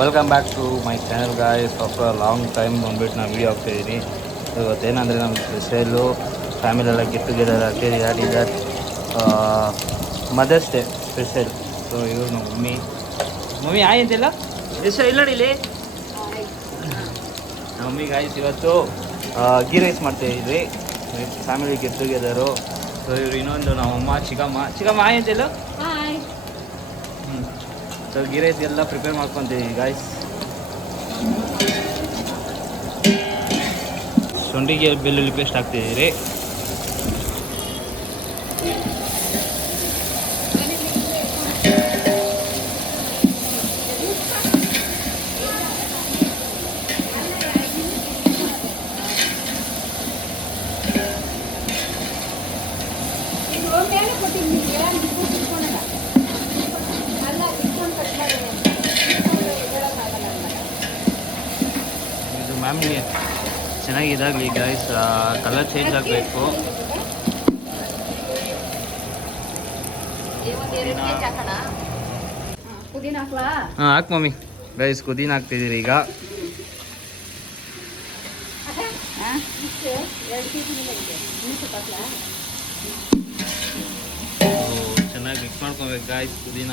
Welcome back to my channel guys. After long time ಬಂದ್ಬಿಟ್ಟು ನಾನು video ಹಾಕ್ತಾಯಿದ್ದೀನಿ. ಇವತ್ತೇನಂದರೆ ನಮ್ಮ ಸ್ಪೆಷಲು ಫ್ಯಾಮಿಲಿ ಎಲ್ಲ ಗೆಟ್ ಟುಗೆದರ್ ಆಗ್ತಿದೆ. That is that mother's day special. So ಇವರು ನಮ್ಮ ಮಮ್ಮಿ ಆಯ್ತಿಲ್ಲ ಎಷ್ಟು ಇಲ್ಲ ಇಲ್ಲಿ ನಮ್ಮ ಮಮ್ಮಿ ಗಾಯ್ಸ್ ಇವತ್ತು ಗೀ ರೈಸ್ ಮಾಡ್ತಾಯಿದ್ವಿ. Family get together. ಸೊ ಇವರು ಇನ್ನೊಂದು ನಮ್ಮಮ್ಮ ಚಿಕ್ಕಮ್ಮ ಆಯ್ತಿಲ್ಲ. ಸೊ ಗೀ ರೈಸ್ ಎಲ್ಲ ಪ್ರಿಪೇರ್ ಮಾಡ್ಕೊತೀವಿ ಗಾಯ್ಸ್. ಶುಂಠಿಗೆ ಬೆಳ್ಳುಳ್ಳಿ ಪೇಸ್ಟ್ ಹಾಕ್ತಿದ್ದೀರಿ. ಇದು ಮ್ಯಾಮ್ಗೆ ಚೆನ್ನಾಗಿ ಇದಾಗಲಿ ಗೈಸ್, ಕಲರ್ ಚೇಂಜ್ ಆಗಬೇಕು. ಹಾಂ ಹಾಕಿ ಮಮ್ಮಿ. ಗೈಸ್ ಪುದೀನ ಹಾಕ್ತಿದ್ದೀರಿ ಈಗ. ಚೆನ್ನಾಗಿ ಮಿಕ್ಸ್ ಮಾಡ್ಕೊಬೇಕು ಗಾಯ್ಸ್ ಪುದೀನ.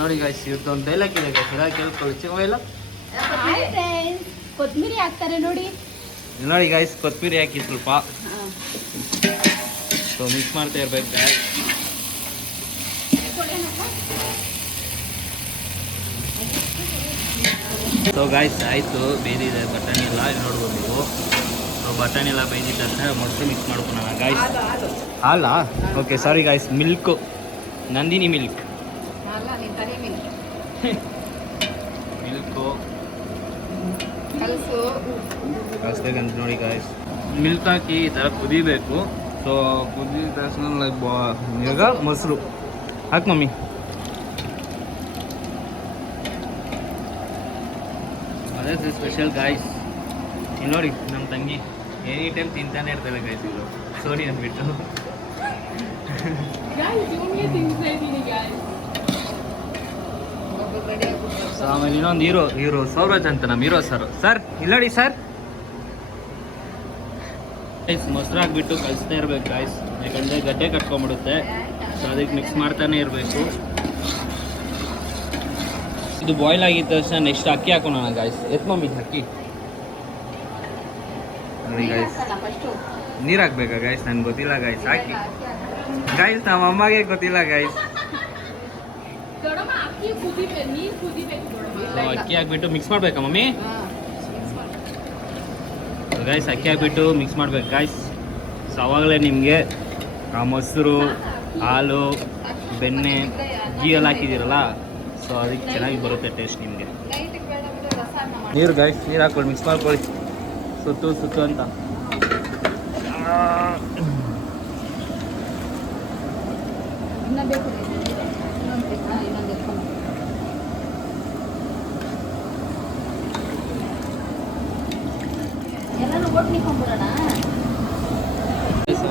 ನೋಡಿ ಗಾಯ್ಸ್ ಇವ್ರದ್ದೊಂದು ಡೈಲಾಗ್ ಇದೆ ಗಾಯ್ಸ್, ಎಲ್ಲ ಕೇಳ್ಕೊಳ್ಳಿ. ಚಿಕ್ಕವೆಲ್ಲ ಕೊತ್ತಂಬರಿ ಹಾಕ್ತಾರೆ ನೋಡಿ. ನೋಡಿ ಗಾಯ್ಸ್ ಕೊತ್ತಂಬರಿ ಹಾಕಿ ಸ್ವಲ್ಪ. ಸೊ ಮಿಕ್ಸ್ ಮಾಡ್ತಾ ಇರ್ಬೇಕು ಗಾಯ್ಸ್. ಸೊ ಗಾಯ್ಸ್ ಆಯಿತು, ಬೇಯ್ದಿದೆ ಬಟಾಣಿ ಎಲ್ಲ ನೋಡ್ಬೋದು ನೀವು. ಸೊ ಬಟಾಣಿ ಎಲ್ಲ ಬೇಯ್ದಿದ್ದ ತಕ್ಷಣ ಮೊಸರು ಮಿಕ್ಸ್ ಮಾಡ್ಕೊಳೋಣ ಗಾಯ್ಸ್. ಹಾಲಾ? Okay sorry guys, milk, Nandini milk. Milk ಕಲಿಸ್ಬೇಕಂತ ನೋಡಿ ಗಾಯ್ಸ್. ಮಿಲ್ಕ್ ಹಾಕಿ ಈ ಥರ ಕುದಿಬೇಕು. ಸೊ ಕುದಿದ ತಕ್ಷಣ ಇವಾಗ ಮೊಸರು ಹಾಕಿ ಮಮ್ಮಿ. ಅದೇ ಸ್ಪೆಷಲ್ ಗಾಯ್ಸ್. ಇಲ್ಲಿ ನೋಡಿ ನಮ್ಮ ತಂಗಿ ಎನಿ ಟೈಮ್ ತಿಂತಾನೆ ಇರ್ತಾಳೆ ಗಾಯ್ಸ್. ಇದು ಸೋನಿ ಅಂದ್ಬಿಟ್ಟು. ಸೊ ಆಮೇಲೆ ಇನ್ನೊಂದು ಹೀರೋ ಸೌರಾಜ್ ಅಂತ ನಮ್ಮ ಹೀರೋ ಸರ್ ಇಲ್ಲಿ ನೋಡಿ ಸರ್. ಗೈಸ್ ಮೊಸರು ಹಾಕ್ಬಿಟ್ಟು ಕಲಿಸ್ತಾ ಇರ್ಬೇಕು ಗಾಯ್ಸ್, ಯಾಕಂದರೆ ಗಡ್ಡೆ ಕಟ್ಕೊಂಡ್ಬಿಡುತ್ತೆ. ಸೊ ಅದಕ್ಕೆ ಮಿಕ್ಸ್ ಮಾಡ್ತಾನೆ ಇರಬೇಕು. ಇದು ಬಾಯ್ಲ್ ಆಗಿದ್ದ ತಕ್ಷಣ ನೆಕ್ಸ್ಟ್ ಅಕ್ಕಿ ಹಾಕೋಣ ಗಾಯ್ಸ್. ಎತ್ ಮಮ್ಮಿ ಅಕ್ಕಿ ನೋಡಿ ಗಾಯ್ಸ್. ನೀರು ಹಾಕ್ಬೇಕಾ ಗಾಯ್ಸ್? ನನ್ಗೆ ಗೊತ್ತಿಲ್ಲ ಗಾಯ್ಸ್. ಹಾಕಿ ಗಾಯ್ಸ್, ನಮ್ಮ ಅಮ್ಮಗೆ ಗೊತ್ತಿಲ್ಲ ಗಾಯ್ಸ್. ಅಕ್ಕಿ ಹಾಕ್ಬಿಟ್ಟು ಮಿಕ್ಸ್ ಮಾಡ್ಬೇಕಾ ಮಮ್ಮಿ? ಗಾಯ್ಸ್ ಅಕ್ಕಿ ಹಾಕ್ಬಿಟ್ಟು ಮಿಕ್ಸ್ ಮಾಡ್ಬೇಕು ಗಾಯ್ಸ್. ಸೊ ಅವಾಗಲೇ ನಿಮಗೆ ಆ ಮೊಸರು, ಹಾಲು, ಬೆಣ್ಣೆ, ಗೀ ಎಲ್ಲ ಹಾಕಿದ್ದೀರಲ್ಲ, ಸೊ ಅದಕ್ಕೆ ಚೆನ್ನಾಗಿ ಬರುತ್ತೆ ಟೇಸ್ಟ್ ನಿಮಗೆ. ನೀರು ಗಾಯ್ಸ್, ನೀರು ಹಾಕ್ಕೊಳ್ಳಿ, ಮಿಕ್ಸ್ ಮಾಡ್ಕೊಳ್ಳಿ ಸುತ್ತು ಅಂತ.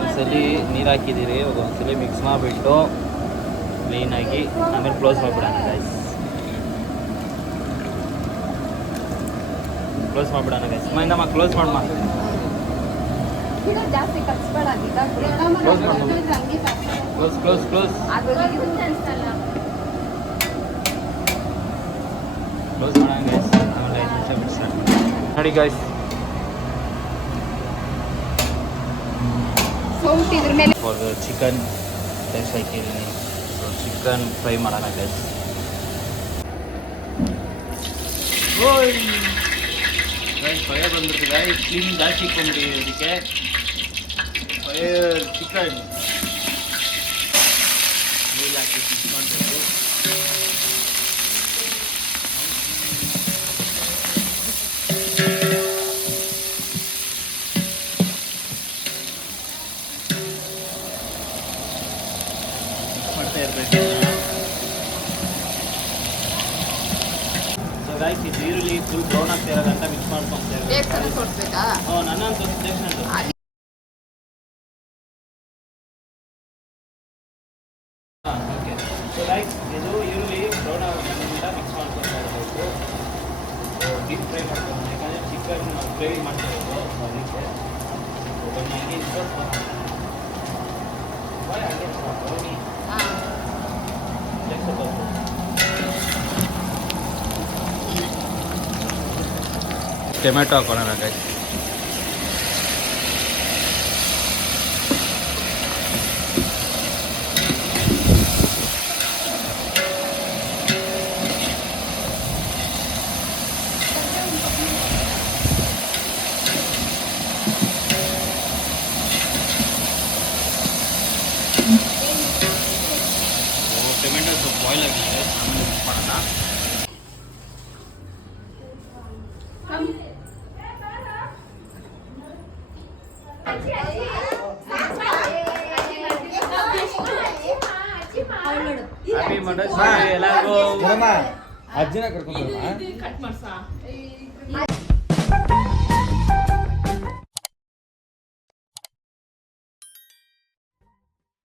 ಒಂದ್ಸಲಿ ನೀರು ಹಾಕಿದ್ದೀರಿ, ಒಂದ್ಸಲಿ ಮಿಕ್ಸ್ ಮಾಡಿಬಿಟ್ಟು ಕ್ಲೀನಾಗಿ ಆಮೇಲೆ ಕ್ಲೋಸ್ ಮಾಡಿಬಿಡೋಣ ಗೈಸ್. ಕ್ಲೋಸ್ ಮಾಡಿಬಿಡೋಣ ಗೈಸ್. ಮೈಂದಮ್ಮ ಕ್ಲೋಸ್ ಮಾಡಮ್ಮ. ಕ್ಲೋಸ್ ಕ್ಲೋಸ್ ಕ್ಲೋಸ್ ಕ್ಲೋಸ್ ಮಾಡೋಣ ಗೈಸ್. ಆಮೇಲೆ 5 ನಿಮಿಷ ಬಿಡಿಸೋಣ ನೋಡಿ ಗೈಸ್. ಚಿಕನ್ ರೈಸ್ ಹಾಕಿದ್ದೀನಿ. ಸೊ ಚಿಕನ್ ಫ್ರೈ ಮಾಡೋಣ ಗೈಸ್. ಫೈರ್ ಬಂದ್ಬಿಟ್ಟು ಗೈಸ್, ಕ್ಲೀನ್ ಜಾಸ್ತಿ ಇಟ್ಕೊಂಡ್ಬಿಡಿ ಇದಕ್ಕೆ. ಫೈರ್ ಚಿಕನ್ ನೀರು ಹಾಕಿ ಮಿಕ್ಸ್ ಮಾಡಬೇಕು. ಮಾಡ್ತಾ ಇರಬೇಕು. ಗಾಯ್ಸ್ ಇದು ಈರುಳ್ಳಿ ಫುಲ್ ಬ್ರೌನ್ ಆಗ್ತಾ ಇರೋದಂತ ಮಿಕ್ಸ್ ಮಾಡ್ಕೊತಾ ಇರೋದು. ತೋರಿಸ್ಬೇಕಾ? ನನ್ನ ತೋರಿಸ್ಬೇಕು. ಓಕೆ ಸೊ ಗೈಸ್ ಇದು ಈರುಳ್ಳಿ ಬ್ರೌನ್ ಆಗೋದ್ರಿಂದ ಮಿಕ್ಸ್ ಮಾಡ್ಕೊತಾ ಇರಬೇಕು. ಡೀಪ್ ಫ್ರೈ ಮಾಡ್ಕೊಂಡು ಯಾಕಂದರೆ ಚಿಕನ್ ಗ್ರೇವಿ ಮಾಡ್ತಾ ಇರೋದು ಅದಕ್ಕೆ ನನಗೆ ಟೊಮೆಟೊ ಹಾಕೋಣ ಗೈಸ್. ಟೊಮೆಟೊ ಸ್ವಲ್ಪ ಬಾಯ್ಲ್ ಆಗಿದೆ, ಆಮೇಲೆ ಮಿಕ್ಸ್ ಮಾಡೋಣ. ಹ್ಯಾಪಿ ಮದರ್ಸ್ ಡೇ ಎಲ್ಲರಿಗೂ. ಅಜ್ಜಿನ ಕರ್ಕೊಂಡು ಕಟ್ ಮಾಡ್ಸಾ